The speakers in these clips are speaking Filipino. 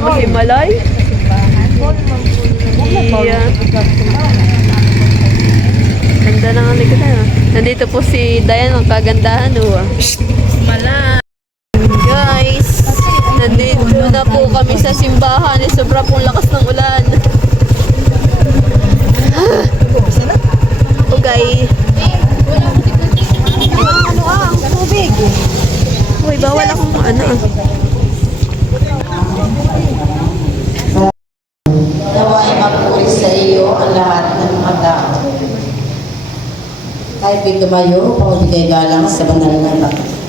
simbahan kasama si Malay. Iya. Ganda ng ano ko na. Nandito po si Dayan, ang kagandahan. Oh. Malay. Guys, nandito na po kami sa simbahan. Eh, sobra pong lakas ng ulan. Okay. Ano ah. Uy, bawal akong ano. ah. Nawa ay mapuri sa iyo ang lahat ng mga tao. Tayo po'y tumayo upang magbigay galang sa banal na iba.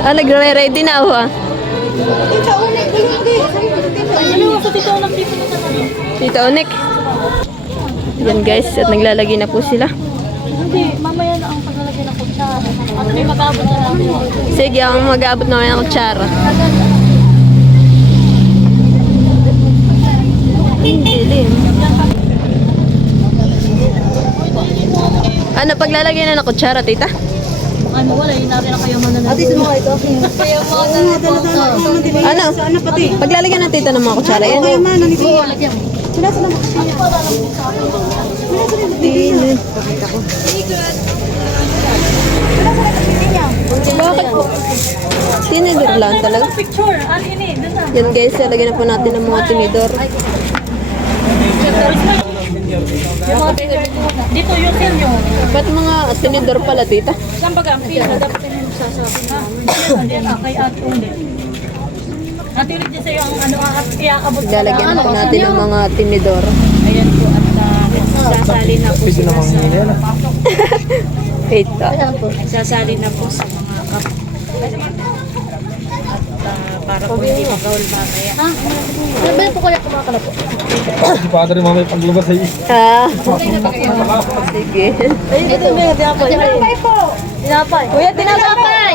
ah, nagre-ready na ako ah. Tita Onek. Yan guys, at naglalagay na po sila. Hindi, mamaya na ang paglalagay ng kutsara. At may magabot na natin. Sige, ang mag-abot naman ng kutsara. Ano, paglalagay na ng kutsara, tita? Ano, wala, yun natin na kayo mananalo. Ate, sino ito? Kayo mananalo. Ano? Paglalagyan ng tita ng mga kutsara, yan. Kayo man, nandito. Lagyan mo. Bakit po? Tinidor lang talaga. Picture, ano yun eh, dun na. Yan guys, lagyan na po natin ng mga tinidor. Yung mga dito, yung film nyo. Ba't mga tinidor pala, tita? Saan baga ang pila? Dapat yun yung sasabi na. Yan, ah, kay Ate Ulit. Ate Ulit din sa'yo ang ano, ah, iakabot Lalagyan na po natin ng mga tinidor. Ayan po, at uh, sasali na po sila sa... Pa. Sasali na po sa mga kap. Para po hindi magawal mamaya. Ha? Ano ba po kaya kumakala po? Si Padre mamay paglabas ay Ah. Sige. Ay, ito ba yung tinapay? Tinapay po! Tinapay! Kuya, tinapay!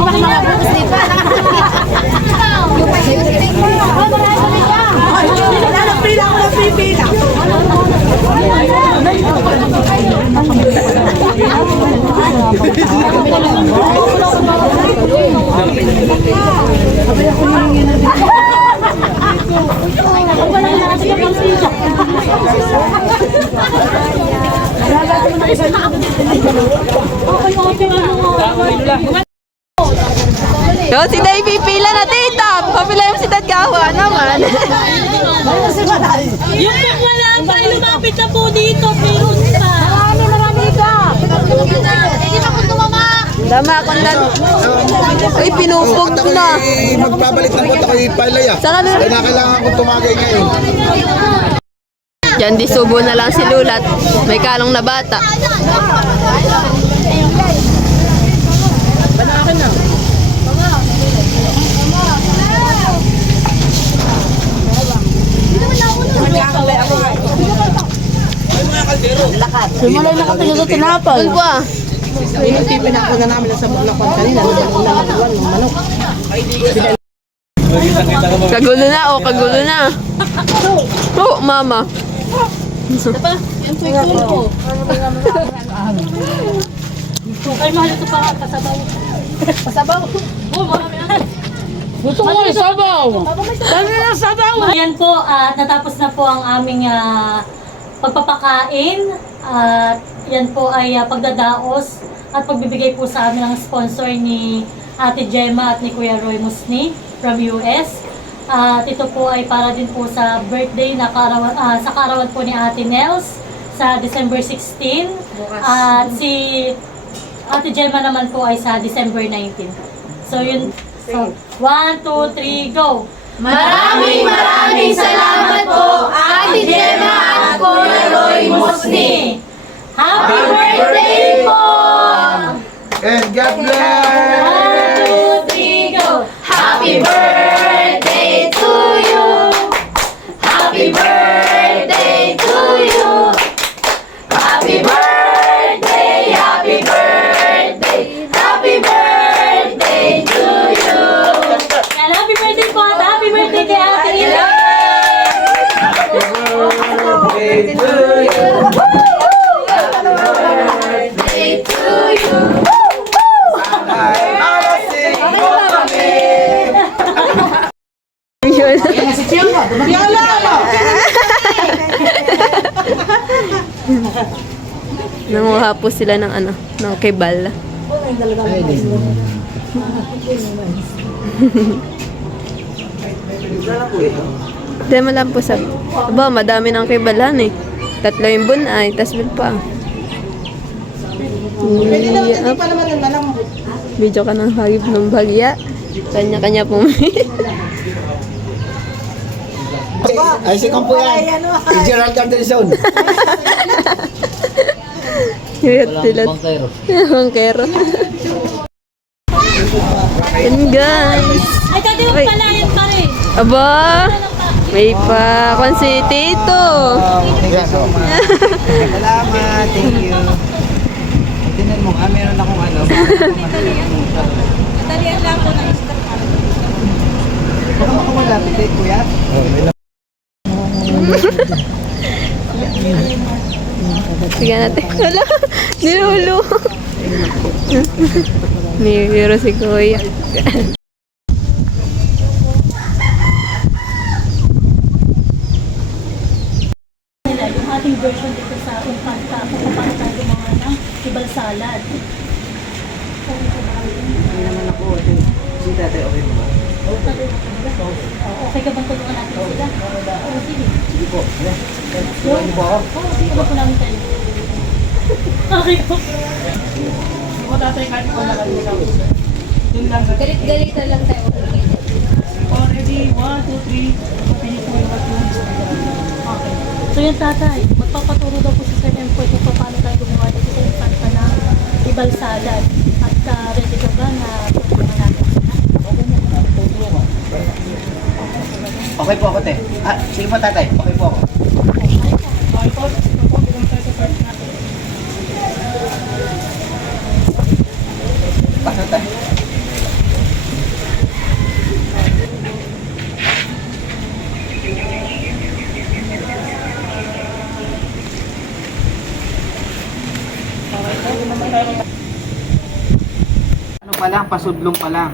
Ay, Diyos ko, baka mga bukas dito. Pila ako ng pipila. Yo, si Davey pila na tita. Papila yung si Dadgawa naman. Yung wala pa, lumapit na po dito. Meron pa. Marami, marami ka. Tama akong dad. Uy, pinupog na. Eh, magpabalik ng punta kay Palay ah. Saka na. Kaya na kailangan kong tumagay ngayon. Diyan di subo na lang si Lulat. May kalong na bata. Sumalay na kami sa tinapal. Doon pa. Kagulo na, oh, kagulo na. Oh, mama. Ay, mahal ito pa. Pasabaw. Pasabaw? Oo, marami na. Gusto ko yung sabaw. Dami na sabaw. Ayan po, at natapos na po ang aming ah, pagpapakain. At yan po ay ah, pagdadaos at pagbibigay po sa amin ng sponsor ni Ate Gemma at ni Kuya Roy Musni from US. At ito po ay para din po sa birthday na karawan, ah, sa karawan po ni Ate Nels sa December 16. At si Ate Gemma naman po ay sa December 19. So yun, so, one, two, three, go! Maraming maraming salamat po, Roy Musni. Happy birthday po! And God bless! Nanguha po sila ng ano, ng kebal. Demo lang po sa... Aba, madami ng kebalan eh. Tatlo yung bunay, tas bil pa. Yeah. Video ka ng hagib ng bagya. Kanya-kanya po. Ay, si Kampo yan. Si Gerald Anderson. Yuyot sila. Bangkero. Yan guys. Ay, dati yung Uy. pala yan pa rin. Aba, may pa kwan si Tito. Thank you so much. Salamat, thank you. Tingnan mo, ah, meron akong ano. Natalian lang ko ng Baka makamalapit eh, kuya. Sige natin. Wala, nilulo. Nihiro si Kuya. ating version dito sa kung paano tayo gumawa ng kibal salad. Hindi naman ako. Si tatay, okay? Oh, okay ka bang tulungan natin sila? Oo, sige. Sige po. Ano? Tulungan po ako? Oo, tulungan po namin. Okay po. Galit-galitan lang tayo. Okay. So yung tatay, magpapaturo daw po si Sir Empoy kung paano tayo gumawa dito sa infanta ng ibal salad. At uh, ready ka ba na tulungan natin sila? Okay po ako, te. Ah, sige po, tatay. Okay po ako. Pasok tayo. Ano pa lang, pasudlong pa lang.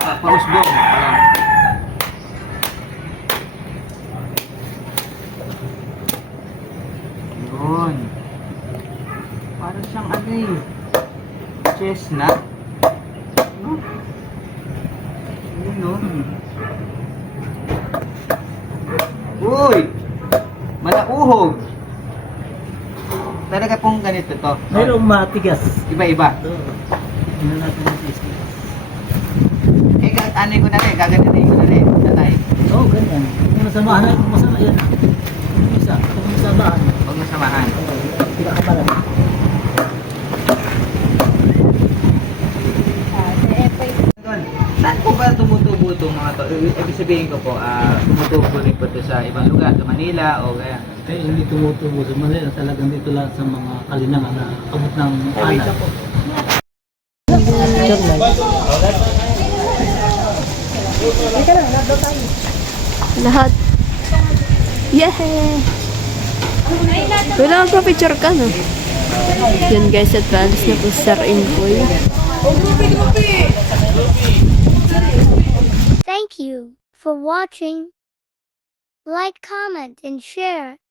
Ah, pausbong pa lang. Yun. Parang siyang ano eh. Chestnut. No? Yun no. Uy! Malauhog! Talaga pong ganito to. Mayroong matigas. Iba-iba. Ano natin ang tasty? Eh, ano ko na rin, gaganahin ko na rin. Tatay. Oo, oh, ganyan. Kung masama yan. Yung isa, kung masamahan. Doon, Saan po ba tumutubo itong mga to? Ibig sabihin ko po, ah, tumutubo rin po ito sa ibang lugar, sa Manila o kaya. Eh, hindi tumutubo sa Manila. Talagang dito lang sa mga kalinangan na abot ng anak. Lahat. Yay! Wala magpa-picture ka, no? Yan guys, at alis na po si Sir Impoy. Thank you for watching. Like, comment, and share.